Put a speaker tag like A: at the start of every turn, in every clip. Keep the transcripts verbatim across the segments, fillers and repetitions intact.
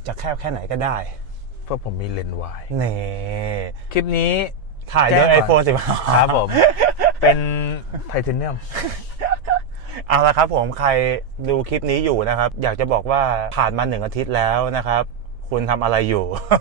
A: จะแคบแค่ไหนก็ได้
B: เพราะผมมีเลนส์วาย
A: เน่
B: คลิปนี้
A: ถ่ายด้วย ไอโฟน สิบห้า
B: ครับผม เป็นไทเทเนียม
A: เอาละครับผมใครดูคลิปนี้อยู่นะครับอยากจะบอกว่าผ่านมาหนึ่งอาทิตย์แล้วนะครับคุณทำอะไรอยู่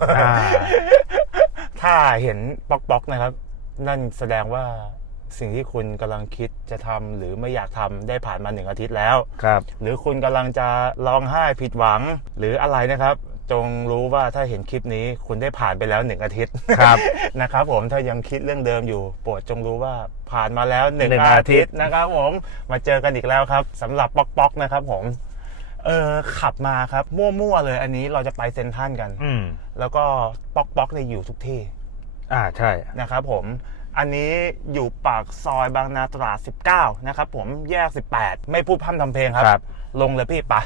A: ถ้าเห็นป๊อกป๊อกนะครับนั่นแสดงว่าสิ่งที่คุณกำลังคิดจะทำหรือไม่อยากทำได้ผ่านมาหนึ่งอาทิตย์แล้ว
B: ครับ
A: หรือคุณกำลังจะร้องไห้ผิดหวังหรืออะไรนะครับจงรู้ว่าถ้าเห็นคลิปนี้คุณได้ผ่านไปแล้วหนึ่งอาทิตย์
B: ครับ
A: นะครับผมถ้ายังคิดเรื่องเดิมอยู่โปรดจงรู้ว่าผ่านมาแล้วหนึ่ง
B: หนึ่ง
A: อา
B: อาทิ
A: ทิต
B: ตย์
A: ย์นะครับผมมาเจอกันอีกแล้วครับสำหรับป๊อกป๊อกนะครับผมเออขับมาครับมั่วๆเลยอันนี้เราจะไปเซ็นทรัลกัน
B: อืม
A: แล้วก็ป๊อกป๊อกเนี่ยอยู่ทุกที่
B: อ่าใช่
A: นะครับผมอันนี้อยู่ปากซอยบางนาตราดสิบเก้านะครับผมแยกสิบแปดไม่พูดพร่ำทำเพลงครับ
B: ครับ
A: ลงเลยพี่ปะ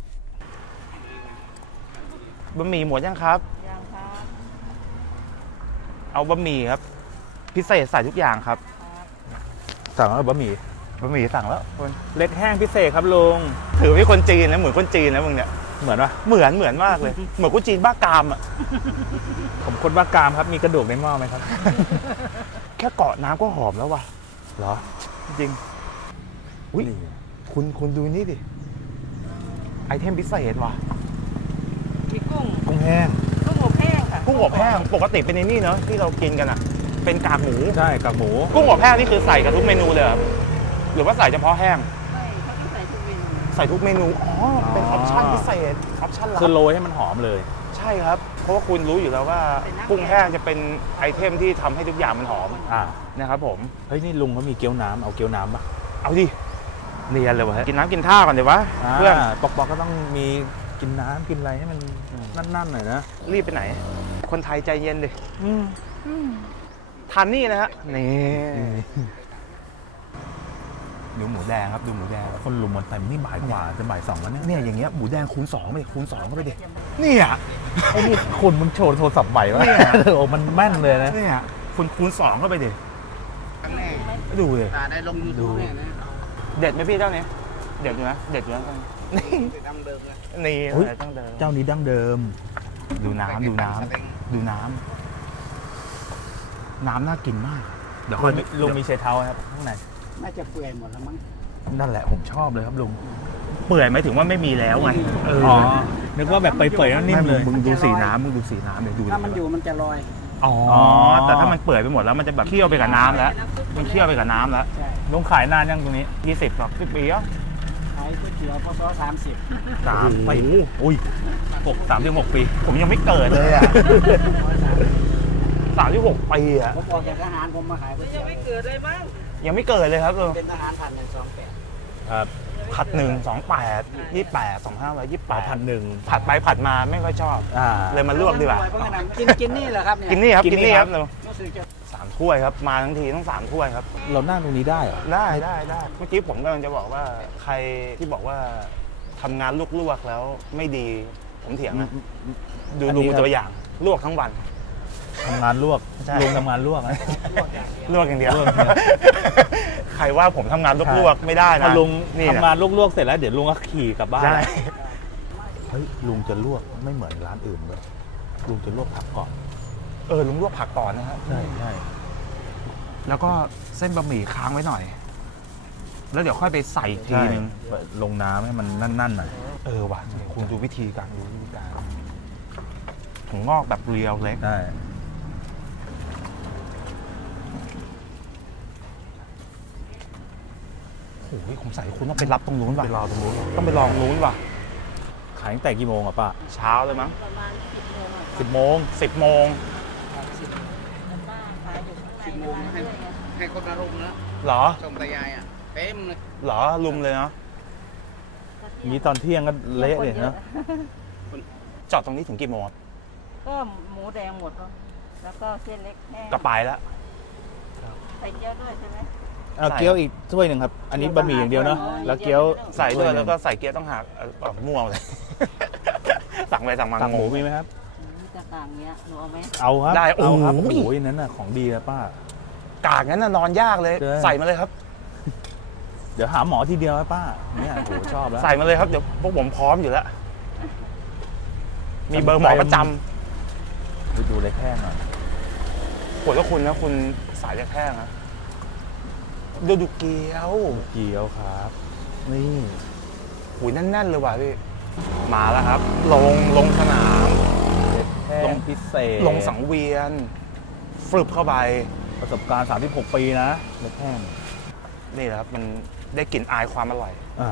A: บะหมี่หมดยังครับยังครับเอาบะหมี่ครับพิเศษใส่ทุกอย่างครับ
B: สั่งแล้วบะหมี่
A: บะหมี่สั่งแล้วคน
B: เล็กแห้งพิเศษครับลุง
A: ถือเป็นคนจีนนะเหมือนคนจีนนะมึงเนี่ย
B: เหมือนปะ
A: เหมือนเหมือนมากเลย เหมือนคนจีนบ้ากามอ่ะ
B: ผมคนบ้ากามครับมีกระดูกในหม้อไหมครับ
A: แค่เกาะน้ำก็หอมแล้วว่ะเหรอจริงอุ้ยคุณคุณดูนี่ดิไอเทมพิเศษว่ะ
C: มีกุ้ง
B: กุ้งแห้ง
C: กุ้งอบแห้งค่ะ
A: กุ้งอบแห้งปกติเป็นในนี่เนาะที่เรากินกันอ่ะเป็นกากหมู
B: ใช่กับหมู
A: กุ้งอบแห้งนี่คือใส่กับทุกเมนูเลยเหรอหรือว่าใส่เฉพาะแห้ง
C: ไม่เขาที่ใส่ทุกเมนู
A: ใส่ทุกเมนูอ๋อเป็นออปชั่นพิเศษออปชั่นลับ
B: คือโรยให้มันหอมเลย
A: ใช่ครับเพราะว่าคุณรู้อยู่แล้วว่ากุ้งแห้งจะเป็นไอเทมที่ทำให้ทุกอย่างมันหอม
B: อ่า
A: นะครับผม
B: เฮ้ยนี่ลุงเขามีเกี๊ยวน้ำเอาเกี๊ยวน้ำปะ
A: เอาดิเนียนเลยวะกินน้ำกินท่าก่อนเดี๋ยววะเพื่อน
B: ปอกปอกก็ต้องมีกินน้ำกินอะไรให้มันนั่นๆหน่อยนะ
A: รีบไปไหน คนไทยใจเย็นดิ
B: อืม
A: ทานนี่นะฮะนี่ดูหมูแดงครับดูหมูแดง
B: คนลุมมันแต่นี่บ่ายกว่าจะบ่ายสองแล้วเนี่ย
A: เนี่ยอย่างเงี้ยหมูแดงคูณสองไปดิคูณสองเข้าไปดิเนี่ย
B: ไอ้นี่คุณมึงโชว์โทรศัพท์ใหม่วะ
A: เนี่ย
B: โอ้มันแม่นเลยนะ
A: เนี่ยคุณคูณสองเข้าไปดิ
C: ครั้งแรก
A: ดูเลย
C: ตาได้ลงยูทูบเนี่ยนะ
A: เด็ดไหมพี่เจ้านี้เด็ดอยู่นะเด็ดอยู่นะนี่
C: ดังเดิมเลย
A: นี่
B: อุ๊ย
A: ตั้งเดิม
B: เจ้านี้ดั้งเดิม
A: ดูน้ำดูน้ำดูน้ำน้ำน่ากินมากเดี๋ยว
B: ลุ
A: ค่อย
B: งลุงมีเชยเท้าครับข้างใน
C: น่าจะเปื่อยหมดแล้วมั้ง
B: นั่นแหละผมชอบเลยครับลุง
A: เปื่อยไหมายถึงว่าไม่มีแล้วไงเออ
B: อ๋อนึกว่าแบบเปื่อยๆแล้วนิ่มเลย
A: มึงดูสีน้ำมึงดูสีน้ำเลยดูดิ
C: ถ้ามันอยู่มันจะลอย
A: อ๋อแต่ถ้ามันเปื่อยไปหมดแล้วมันจะแบบเคี่ยวไปกับน้ำแล้วมันเคี่ยวไปกับน้ำแล้ว
C: ใช่
B: ลุงขายนานยังตรงนี้
A: ยี่สิบหรอกสิบปีแล้ว
C: ขายก๋วยเตี๋ยวพศสามสิบ
A: สาม
B: โอ้
A: ปี
B: โหอุ้ยหกสามถึงหกปี
A: ผมยังไม่เกิดเลยอ่ะสามที่หกปีอ่ะ
C: ผมออกจากทหารผมมาขายก๋วยเตี๋ยวไม่เกิดเลยมั้ง
A: ยังไม่เกิดเลยครับเออ
C: เป็นทหารผ่านหนึ่งสองแปด
B: ครับ
A: ผัดหนึ่งสองแปดยี่แปดสองห้าร้อยยี่แป
B: ป่า
A: ด
B: พันหนึ่ง
A: ผัดไปผัดมาไม่ค่อยชอบ
B: อ่า
A: เลยมาลวกดีกว่า
C: กินกินนี่เหรอครับเนี่ย
A: กินนี่ครับ
B: กิน
A: กิน
B: นี่
A: นี่
B: ค
A: ค
B: รั
A: รับ บ
C: รู้สึกจะ
A: สามถ้วยครับมาทั้งทีต้องสามถ้วยครับ
B: เรานั่งตรงนี้ได้เหรอ
A: ได้ได้ได้เมื่อกี้ผมกำลังจะบอกว่าใครที่บอกว่าทำงานลวกๆแล้วไม่ดีผมเถียงนะดู
B: อัน
A: ดู
B: นี้ครับ
A: ตัวอย่างลวกทั้งวัน
B: ทำงานลวก
A: ใช่
B: ลุงทำงานลวกนะ
A: ลวกอย่างเดียว
B: ลวกอย่างเดียว
A: ใครว่าผมทำงานลวกๆไม่ได้
B: พอ
A: นะ
B: ลุง
A: นี่
B: ทำงานลวกๆเสร็จแล้วเดี๋ยวลุงก็ขี่กลับบ้าน
A: ใช่
B: เฮ้ยลุงจะลวกไม่เหมือนร้านอื่นเลยลุงจะลวกผักก่อน
A: เออลุงลวกผักก่อนนะครับ
B: ใช่ใช่
A: แล้วก็เส้นบะหมี่ค้างไว้หน่อย แล้วเดี๋ยวค่อยไปใส่อีกทีนึง
B: ลงน้ำให้มันนั่นๆหน่อย
A: เออว่ะคุณดูวิธีการดูวิธีการถุงงอกแบบเรียวเล็ก
B: ใช่
A: โอ้ยผมใส่คุณต้องไปรับตรงนู้นว่ะ
B: ไปรอตรงนู้น
A: ต้องไปลองนู้นว่ะ
B: ขายตั้งแต่กี่โมงอะป้า
A: เช้าเลยมั้ง
C: ประมาณสิบโมง
B: สิบโมง
A: สิบโมง
C: สิบป้าขายอยู่ข้างในร้านด้วยไงให้คนมารุมนะ
A: เหรอ
C: ชมตายายอ่ะเต็มเลย
A: เหรอลุมเลยเนาะ
B: นี้ตอนเที่ยงก็เละเลยเนาะ
A: จอดตรงนี้ถึงกี่โมงครับ
D: ก็หมูแดงหมดแล้วแล้วก็เส้นเล็กแห้ง
A: ก็ไปแล้ว
D: ใส่เกี๊ยวด้วยใช่ไหม
B: เอาเกี๊ยวอีกถ้วยหนึ่งครับ อันนี้บะหมี่อย่างเดียวเนาะแล้วเกี๊ยว
A: ใส่ด้วยแล้วก็ใส่เกี๊ยวต้องหักเออเอามั่วเลย สั่งไปสั่งมา
B: ตักหมู
A: งง
B: มีไหมครับ
D: มีกระต่างเงี้ยหนูเอาไหม
B: เอาครับ
A: ได้
B: เอาครับ
A: โอ้
B: โอ้
A: โห
B: โหนั้นน่ะของดีนะป้า
A: กากงั้นน่ะนอนยากเลย
B: ใช่
A: ใส่มาเลยครับ
B: เดี๋ยวหาหมอทีเดียวนะป้าเนี่ยโอ้โหชอบแล้ว
A: ใส่มาเลยครับเดี๋ยวพวกผมพร้อมอยู่แล้วมีเบอร์หมอประจ
B: ไปดูเล็กแห้งหน่อย
A: ำปวดแล้วคุณนะคุณสายแห้งนะดูดูเกี๊ยว
B: เกี๊ยวครับ นี่
A: หุยแน่นๆเลยว่ะพี่มาแล้วครับ ลงลงสนาม
B: เล็กแห้
A: ล
B: ง
A: ง
B: พิเศษ
A: ลงสังเวียนฟึบเข้าไป
B: ประสบการณ์สามสิบหกปีนะเล็กแห้ง
A: นี่แหละครับมันได้กลิ่นอายความอร่อย
B: อ่า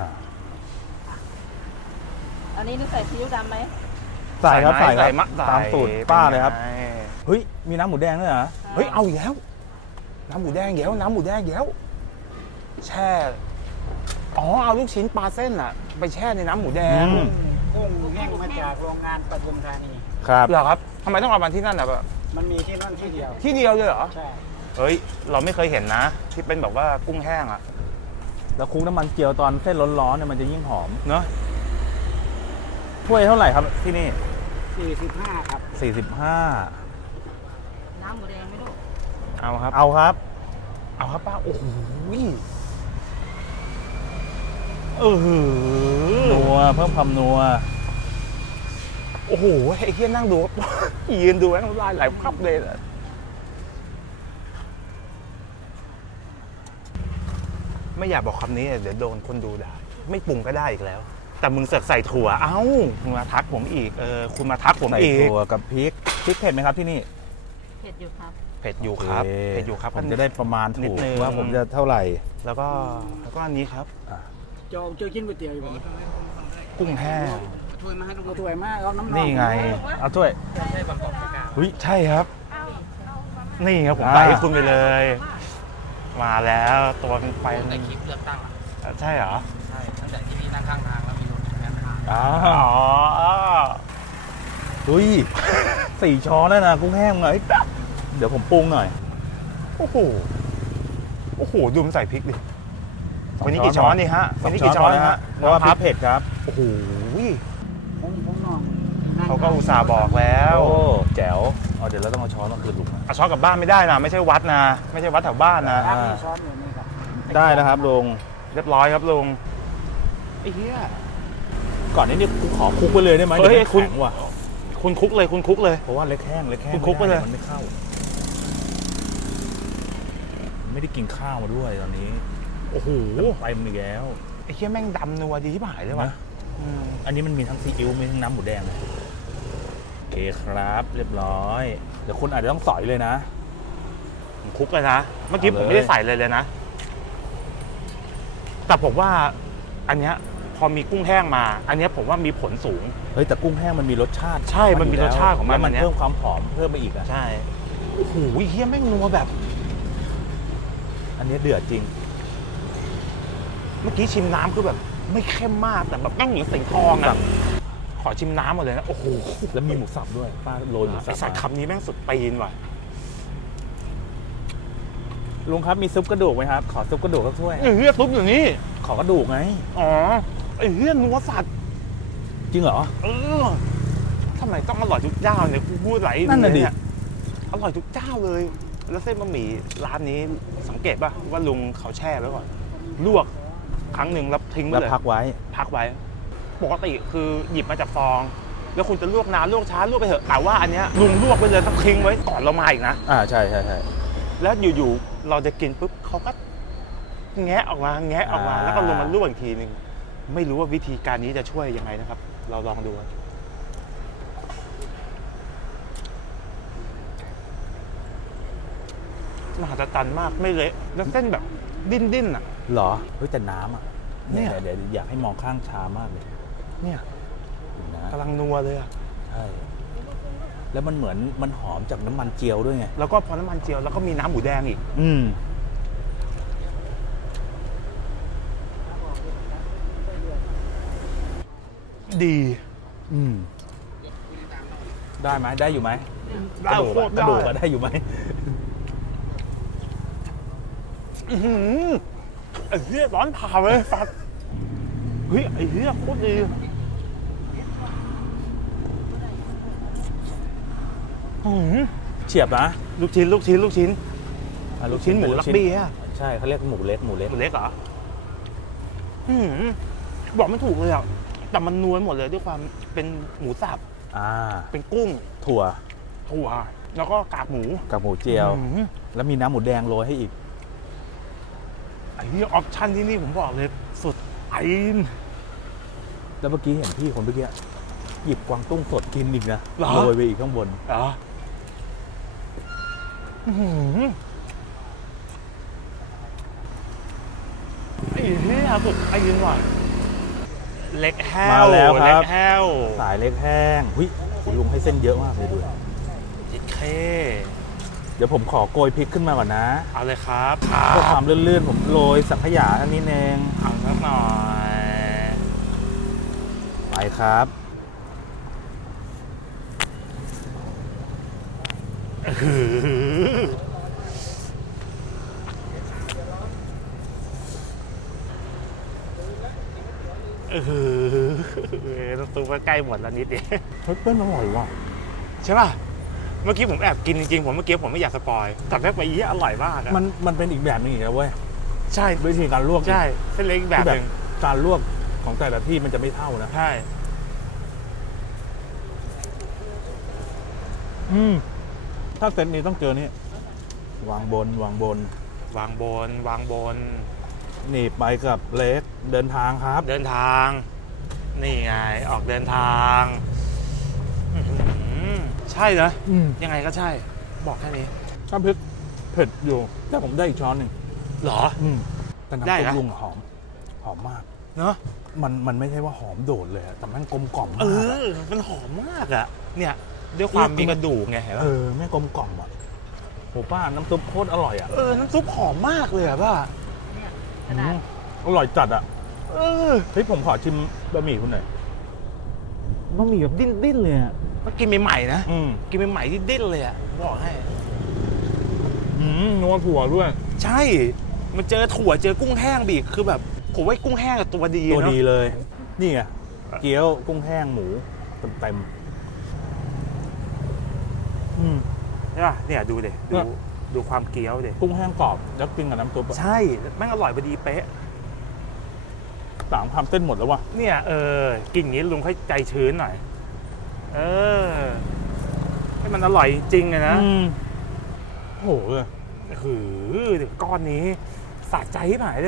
D: อันนี้นี่ใส่ซีอิ๊วดำไหม
B: ใส่ครับใส่ครับ
A: มะใส่
B: ตามสูตรป้าเลยครับ
A: ป็นไง
B: เฮ้ย มีน้ำหมูแดงด้วยเหรอ
A: เฮ้ยเอาอีกแล้วน้ำหมูแดงอีกแล้วน้ำหมูแดงอีกแล้วแช่อ๋อเอาลูกชิ้นปลาเส้นอะไปแช่ในน้ำหมูแดง
B: อืม
C: กุ้งแห้งมาจากโรงงานปทุมธานี
B: ครับ
A: เหรอครับทำไมต้องเอามาที่นั่นอะแบบ
C: มันมีที่นั่นที่เดียว
A: ที่เดียวเลยเหรอ
C: ใช่
A: เฮ้ยเราไม่เคยเห็นนะ ที่เป็นแบบว่ากุ้งแห้งอะ
B: แล้วคลุกน้ำมันเจียวตอนเส้นร้อนๆเนี่ยมันจะยิ่งหอม
A: เนอะ
B: ถ้วยเท่าไหร่ครับที่นี่
C: สี่สิบห้าครับ
B: สี่สิบห้า
D: น้ำหมูแดงไหมลูก
A: เอาครับ
B: เอาครับ
A: เอาครับป้าโอ้โหเออ
B: นัวเพิ่มความนัว
A: โอ้โหไอ้เหี้ยนั่งดู ยืนดูแม่งน้ำลายไหลพับเลยอะไม่อยากบอกคำนี้เดี๋ยวโดนคนดูด่าไม่ปรุงก็ได้อีกแล้ว แต่มึงเสือกใส่ถั่วเอ้ามึงมาทักผมอีกเออคุณมาทักผม
B: ใส่
A: อีก
B: ถั่วกับพริกพริกเผ็ดไหมครับที่นี่
D: เผ็ดอยู่ครับ
A: เผ็ดอยู่ครับ
B: โอ
A: เผ็ดอยู่ครับ
B: ผมจะได้ประมาณ
A: นิ
B: ถู
A: ด
B: ก
A: นึง
B: ว่าผมจะเท่าไหร่
A: แล้วก็แล้วก็อันนี้ครับ
C: เจ้าเจ้ากินก๋วยเตี๋ยวอยู่บ่
A: กุ้งแห้ง
C: ถ้วยมาให้เอาถ้วยมาเอาน้ำ
A: นี่ไง
B: เอาถ้วย
A: เฮ้ยใช่ครับ นี่ครับผม
B: อ่า
A: ใส่ให้คุณไปเลย มาแล้วตัวเป็นไฟ
E: ในคลิปเลือกตั้งอ่ะ
A: ใช่เหรอ
E: ใช่ตั้งแต่ที่พี่นั่งข้างทางแล้วมีรถแข่งกัน
B: อ๋อ
A: อ๋อ
B: อุ้ยสี่ช้อนแล้วนะกุ้งแห้งหน่อยเดี๋ยวผมปรุงหน่อย
A: โอ้โหโอ้โหดูมันใส่พริกดิวันนี้กี่ช้อนนี่ฮะวันนี้กี่ช้อนนะฮะ
B: เพราะว่าพริกเผ็ดครับ
A: โอ้โห
C: ผมผมนอน
A: เขาก็อุตส่าห์บอกแล้ว
B: โอ้แจ๋วเอาเดี๋ยวเราต้องเอาช้อนมาคืนลุงนะ
A: เอาช้อนกลับบ้านไม่ได้นะไม่ใช่วัดนะไม่ใช่วัดแถวบ้านนะ
C: ครับมีช้อนอยู่นี่ครับ
B: ได้แล้วครับลุง
A: เรียบร้อยครับลุงไอ้เหี้ย
B: ก่อนนี้นี่ขอคลุกไปเลยได้ไหม
A: เฮ้ย
B: ดี๋วมัน
A: คุณ
B: แข็งว่ะ
A: คุณคุกเลยคุณคุกเลย
B: เพราะว่าเล็กแห้งเล็กแห้ง
A: คุณคลุกไปเลย
B: มันไม่เข้า ไม่ได้กินข้าวมาด้วยตอนนี้
A: โอ้โห
B: ไปมันอีกแล้ว
A: ไอ้เหี้ยแม่งดำนัวดีที่หายเลยว่ะ
B: นะ
A: อืม
B: อันนี้มันมีทั้งซีอิ๊วมีทั้งน้ำหมูแดงนะโอเคครับ เรียบร้อย เดี๋ยวคุณอาจจะต้องสอยเลยนะ
A: ผมคุกเลยนะเมื่อกี้
B: เอา
A: ผ
B: เลย
A: มไม่ได้ใส่เลยเลยนะ แต่ผมว่าอันเนี้ยพอมีกุ้งแห้งมา อันเนี้ยผมว่ามีผลสูง
B: เฮ้ยแต่กุ้งแห้งมันมีรสชาติ
A: ใช่มันมีรสชาติของมัน
B: แล้วมัน
A: อันเนี้ย
B: เพิ่มความหอมเพิ่มไปอีกอ่ะ
A: ใช่โอ้โหเฮียแม่งนัวแบบ
B: อันนี้เดือดจริง
A: เมื่อกี้ชิมน้ำคือแบบ ไม่เข้มมากแต่แบบแม่งเหมือนสิงทองอะขอชิมน้ำหมดเลยนะโอ้โห
B: แล้วมีหมูสับด้วยป้าโรยหมูสั
A: ไอบ สัตว์
B: มา
A: คำนี้แม่งสุดตีนว่ะ
B: ลุงครับมีซุปกระดูกไหมครับ ขอซุปกระดูกสักถ้วย
A: ไอ้เฮียซุปอย่างนี้
B: ขอกระดูกไง
A: อ๋อไอ้เฮียนัวสัตว์
B: จริงเหรอ
A: เออทำไมต้องอร่อยทุกเจ้าเนี่ยกูพูดไหล
B: นั่นน่ะดิ
A: เยอร่อยทุกเจ้าเลย แล้วเส้นบะหมี่ร้านนี้สังเกตป่ะว่าลุงเขาแช่ไว้ก่อนลวกครั้งหนึ่งแล้วทิ้งไว้
B: แล้ว
A: เลย
B: พักไว้
A: พักไว้ ปกติคือหยิบมาจากฟอง แล้วคุณจะลวกนานลวกช้าลวกไปเถอะแต่ว่าอันเนี้ยลุงลวกไปเลยต้องทิ้งไว้ก่อนเรามาอีกนะ
B: อ่าใช่ใช่ใช่
A: แล้วอยู่ๆเราจะกินปุ๊บเขาก็แงะออกมาแงะออกมา
B: อ่า
A: แล้วก็ลงมาลวกอีกทีหนึ่งไม่รู้ว่าวิธีการนี้จะช่วยยังไงนะครับ เราลองดูมหัศจรรย์มากไม่เละแล้วเส้นแบบดิ้นๆอ่ะ
B: เหรอ เฮ้ยแต่น้ำอ่ะ
A: เนี่
B: เนี่ย ยเดี๋ยวเดี๋ยวอยากให้มองข้างชามากเลย
A: เนี่ย
B: เห็นนะ
A: กำลังนัวเลยอ่ะ
B: ใช่ แล้วมันเหมือนมันหอมจากน้ำมันเจียวด้วยไง
A: แล้วก็พอน้ำมันเจียวแล้วก็มีน้ำหมูแดงอีก
B: อืม
A: ดี
B: อืม ได้ไหมได้อยู่ไหม
A: ได้
B: กระดูก
A: โค
B: อะ
A: ตร
B: กระดูก
A: ได้
B: อะได้อยู่ไหม
A: อื้อหือไอ้เหี้ยร้อนผ่าเลยสัตว์เฮ้ยไอ้เหี้ยโคตรดีอื้อหือ
B: เฉียบนะ
A: ลูกชิ้นลูกชิ้นลูกชิ้น
B: อ่ะ
A: ลูกชิ้นหมูลักบี้อะ
B: ใช่เขาเรียกหมูเล็กหมูเล็ก
A: หมูเล็กเหรออื้อหือบอกไม่ถูกเลยอ่ะแต่มันนวลหมดเลยด้วยความเป็นหมูสับ
B: อ่า
A: เป็นกุ้ง
B: ถั่ว
A: ถั่วแล้วก็กากหมู
B: กับหมูเจียว
A: อื้อหือ
B: แล้วมีน้ำหมูแดงโรยให้อีก
A: ไอ้นี่ออปชั่นที่นี่ผมบอกเลยสุดไอ้น
B: แล้วเมื่อกี้เห็นพี่คนเมื่อกี้หยิบกวางตุ้งสดกินอีกนะ
A: เหรอ
B: โรยไปอีกข้างบน
A: เหรออื้อหือไอ้นี่สุดไอ้ยินว่ะเล็กแห้ว
B: มาแล้วครับ
A: เล็กแห้ว
B: สายเล็กแห้งหุ้ยคุณลุงให้เส้นเยอะมากเลยดู
A: จิตเค
B: เดี๋ยวผมขอโกยพริกขึ้นมาก่อนนะ
A: เอาเลยครับ
B: เพื่อความลื่นๆผมโรยสังขยาอันนี้เอง
A: เอาสักหน่อย
B: ไปครับ
A: อื้อหือเออน้ำซุปก็ใกล้หมดแล้วนิดเดียว
B: เฮ้ยเป้นอร่อยว่ะ
A: ใช่ป่ะ เมื่อกี้ผมแอบกินจริงๆ ผมเมื่อกี้ผมไม่อยากสปอยแต่แม่งไปเยี่ยอร่อยมากอะ
B: มันมันเป็นอีกแบบหนึงอีกแล้วเว้ย
A: ใช่
B: วิธีการลวก
A: ใช่เส้นเล็กอีกแบบหนึ่ง
B: การลวกของแต่ละที่มันจะไม่เท่านะ
A: ใช่
B: อืมถ้าเซตนี้ต้องเจอนี่วางบนวางบน
A: วางบน วางบน
B: นี่ไปกับเล็กเดินทางครับ
A: เดินทาง นี่ไง ออกเดินทางอื้อหือใช่เหรอ
B: อืม
A: ยังไงก็ใช่ บอกแค่นี้
B: น้ำพริกเผ็ดอยู่ แต่ผมได้อีกช้อนหนึ่ง
A: เหรอ
B: อืมแต่น้ำ
A: ได้
B: ซุป
A: นะ
B: ลุงอะหอม หอมมาก
A: เนอะ
B: มันมันไม่ใช่ว่าหอมโดดเลยอะแต่มันกลมกล่อม
A: เอ
B: มากอะ
A: อ มันหอมมากอะเนี่ย ด้วยความมีกระดูกไงเห็น
B: เอ
A: ป่ะ
B: อไม่กลมกล่อมอ่ะโหป้าน้ำซุปโคตรอร่อยอ่ะ
A: เออ น้ำซุปหอมมากเลยอะป่ะ
D: เนี่ยข
B: อื
D: นาด
B: มอร่อยจัดอ่ะ
A: เออ
B: เฮ้ยผมขอชิมบะหมี่คุณหน่อยบะหมี่แบบดิ้นดิ้นเลยอ่ะ
A: มากินใหม่ๆนะ
B: อืม
A: กินใหม่ๆที่ดิ้นเลยอะบอกให้
B: อืมนัวถั่วด้วย
A: ใช่ มันเจอถั่วเจอกุ้งแห้งบีกคือแบบผมว่ากุ้งแห้งกับตัวดี
B: ตัว
A: เนอะ
B: ดีเลย นี่ไงเกี๊ยวกุ้งแห้งหมูเต็มเต็มๆอืม
A: ใช่ป่ะเนี่ยดูเด็
B: เนี่
A: ดู
B: ย
A: ดูความเกี๊ยวเด็
B: กุ้งแห้งกรอบแล้วกินกับน้ำซุปอะ
A: ใช่แม่งอร่อยพอดีเป๊ะ
B: สามคำเส้นหมดแล้ววะ
A: เนี่ยเออกินอย่างนี้ลุงค่อยใจชื้นหน่อย เออให้มันอร่อยจริงๆเลยนะ
B: อืมโอ้โหเลย
A: หือเดี๋ยวก้อนนี้สะใจหายเลย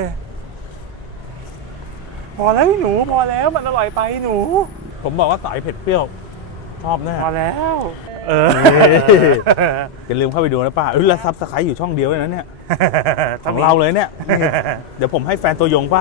A: พอแล้วหนูพอแล้วมันอร่อยไปหนู
B: ผมบอกว่าสายเผ็ดเปรี้ยว ชอบแน่
A: พอแล้ว เออ
B: อย่าลืมเข้าไปดูนะป้าเอ้ยแล้วซับสไครต์อยู่ช่องเดียวเลยนะเนี่ยของเราเลยเนี่ย เดี๋ยวผมให้แฟนตัวยงป้า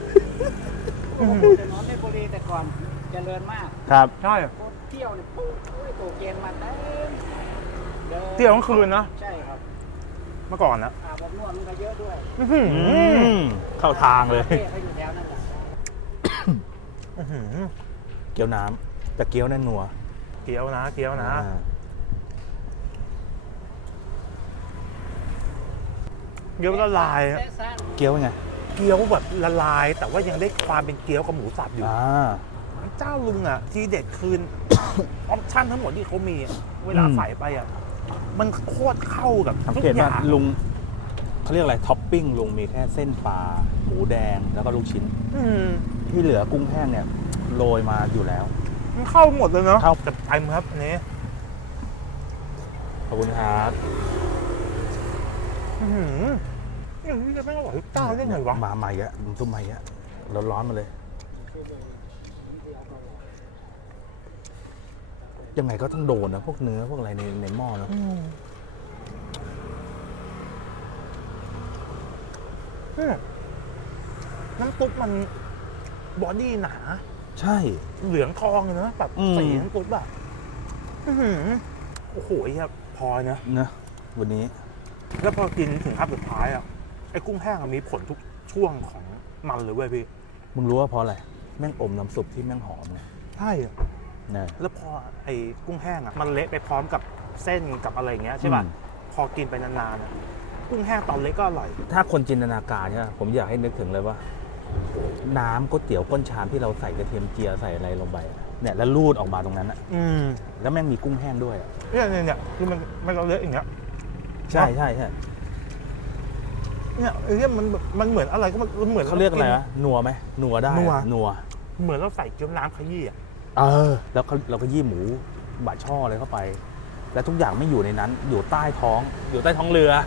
C: นอนในบุรีแต่ก่อนเจริญมาก
B: ครับ
A: ใช่
C: โคตรเที่ยวเนี่ยปุ๊บโตเกณฑ์มาเต็มเดิน
A: เที่ยวกลางคืนนะ
C: ใช่ครับ
A: เมื่อก่อนนะ
C: อาบอบนวดมันก็เยอะด้วย
A: อื้อหือ
B: อืมเข้าทางเลย
C: เท่เขาอยู่แถวนั่นแหละ
A: อื้อหือ
B: เกี๊ยวน้ำแต่เกี๊ยวแน่นนัว
A: เกี๊ยวนะเกี๊ยวนะ
B: อ่า
A: เกี๊ยวละลายอะ
C: แซ่ซ่าน
B: เกี๊ยวไง
A: เกี๊ยวแบบละลาย แต่ว่ายังได้ความเป็นเกี๊ยวกับหมูสับอยู่
B: อ่า
A: เจ้าลุงอ่ะ ที่เด็ดคืน ออปชั่นทั้งหมดที่เขามีอะเวลา
B: อืม
A: ใส่ไปอ่ะ มันโคตรเข้ากับ
B: สัง
A: ทุก
B: เกต
A: อ
B: ว่า
A: ย่าง
B: ลุงเขาเรียกอะไรท็อปปิ้งลุงมีแค่เส้นปลาหมูแดงแล้วก็ลูกชิ้น
A: อืม
B: ที่เหลือกุ้งแห้งเนี่ยโรยมาอยู่แล้ว
A: มันเข้าหมดเลยเนาะ
B: เข้า
A: แต่ไอ้ครับอันนี้
B: ขอบคุณครับ
A: อื้อหืออย่างนี้จะไม่อร่อยทุกเจ้าได้ไงวะ
B: มาใหม่อะลุงซุปใหม่อะร้อนๆมาเลย ยังไงก็ต้องโดนนะพวกเนื้อพวกอะไรในในหม้อเนอะ
A: อืมอืมน้ำซุปมันบอดี้หนา
B: ใช่
A: เหลืองทองเลยนะแบบ
B: อืม
A: สีน้ำซุปแบบอื้อหือโอ้โหไอ้ครับพอนะ
B: นะวันนี้
A: แล้วพอกินถึงคำสุดท้ายอ่ะไอ้กุ้งแห้งอะมีผลทุกช่วงของมันเลยเว้ยพี่
B: มึงรู้ว่าเพราะอะไรแม่งอมน้ำซุปที่แม่งหอมไง
A: ใช่
B: นะ
A: แล้วพอไอ้กุ้งแห้งอ่ะมันเละไปพร้อมกับเส้นกับอะไรอย่างเงี้ยใช่ป่ะ
B: อืม
A: พอกินไปนานๆอะกุ้งแห้งตอนเล็กก็อร่อย
B: ถ้าคนจินตนาการเนี่ยผมอยากให้นึกถึงเลยว่า น้ำก๋วยเตี๋ยวก้นชามที่เราใส่กระเทียมเจียวใส่อะไรลงไปอะเนี่ยแล้วรูดออกมาตรงนั้นอะ
A: อืม
B: แล้วแม่งมีกุ้งแห้งด้วยอะ
A: เนี่ยเนี่ยเนี่ยคือมันมันเราเละอย่างเงี้ย
B: ใช่ใช่ใช่
A: เนี่ยไอ้เนี่ยมันแบบมันเหมือนอะไรก็มันมันเหมือน
B: เขาเรียกอะไรวะนัวไหมนัวได้
A: นัว
B: นัว
A: เหมือนเราใส่เกี๊ยวน้ำขยี้อ่ะ
B: เออ แล้วเขาเราก็ยี่หมูบะช่อเลยเข้าไป และทุกอย่างไม่อยู่ในนั้น อยู่ใต้ท้อง อยู่ใต้ท้องเรือ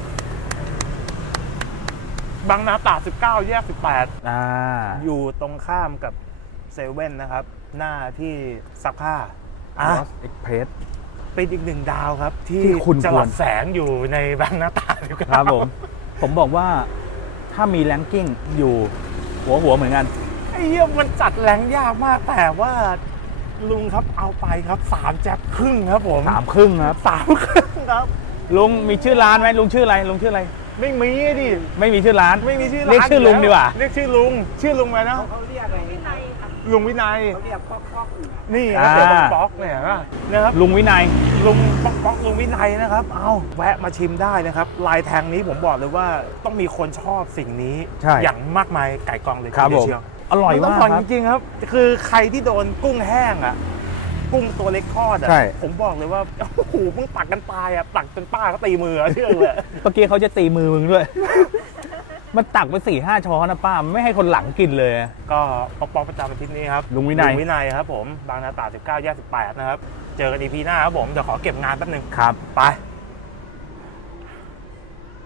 A: บางนาตราดสิบเก้าแยกสิบแปด
B: อ่า
A: อยู่ตรงข้ามกับเซเว่นนะครับ หน้าที่ซักผ้า
B: อ่ะ
A: อ่ะ
B: เอ็กเพรส
A: เป็นอีกหนึ่งดาวครับ ที่
B: ที่คุณ
A: จะ
B: คว
A: ห
B: ร
A: ลับแสงอยู่ในบางนาตราดสิบเก้า
B: ครับผม ผมบอกว่าถ้ามีแรงกิ้งอยู่หัวหัวเหมือนกัน
A: ไอ้เหี้ยมันจัดแรงยากมากแต่ว่าลุงครับเอาไปครับสามแจ็คครึ่งครับผม
B: สามครึ่งครับ
A: สามครึ่งครับ
B: ลุงมีชื่อร้านไหมลุงชื่ออะไรลุงชื่ออะไร
A: ไม่มีดิ
B: ไม่มีชื่อร้าน
A: ไม่มีชื่อร้าน
B: เรียกชื่อลุงดีกว่า
A: เรียกชื่อลุง ชื่อลุงอะไรนะ
C: เขาเรียกอะไร
D: วินัยค่ะ
A: ลุงวินัย
C: เขาเรียกป๊อกป๊อกอยู่
A: นี่
B: อ่า
A: เดี๋ยวป๊อกป๊อกเนี่ยนะนะครับ
B: ลุงวินัย
A: ลุงป๊อกป๊อกลุงวินัยนะครับ เอาแวะมาชิมได้นะครับ ลายแทงนี้ผมบอกเลยว่าต้องมีคนชอบสิ่งนี้
B: ใช่
A: อย่างมากมายไก่กองเลย
B: ครับ
A: ทีเดียว
B: ผม
A: เชียว
B: อร่อย
A: นต้
B: มา
A: อก งผ่อน
B: ค
A: จ
B: รับ
A: ริงๆครับ คือใครที่โดนกุ้งแห้งอ่ะ กุ้งตัวเล็กทอดอ่ะ
B: ใช่
A: ผมบอกเลยว่าโอ้โหเพิ่งตักกันตายอ่ะตักจนป้าก็ตีมืออะเชื่อเลย
B: เมื่อกี้เขาจะตีมือมึงด้วย มันตักไปสี่ห้าช้อนนะป้ามันไม่ให้คนหลังกินเลย
A: ก็ป๊อกป๊อกประจำอาทิตย์นี้ครับ
B: ลุงวินัย
A: ลุงวินัยครับผมบางนาตราดสิบเก้าแยกสิบแปดนะครับเจอกันอีพีหน้าครับผมเดี๋ยวขอเก็บงานแป๊บนึง
B: ครับ
A: ไป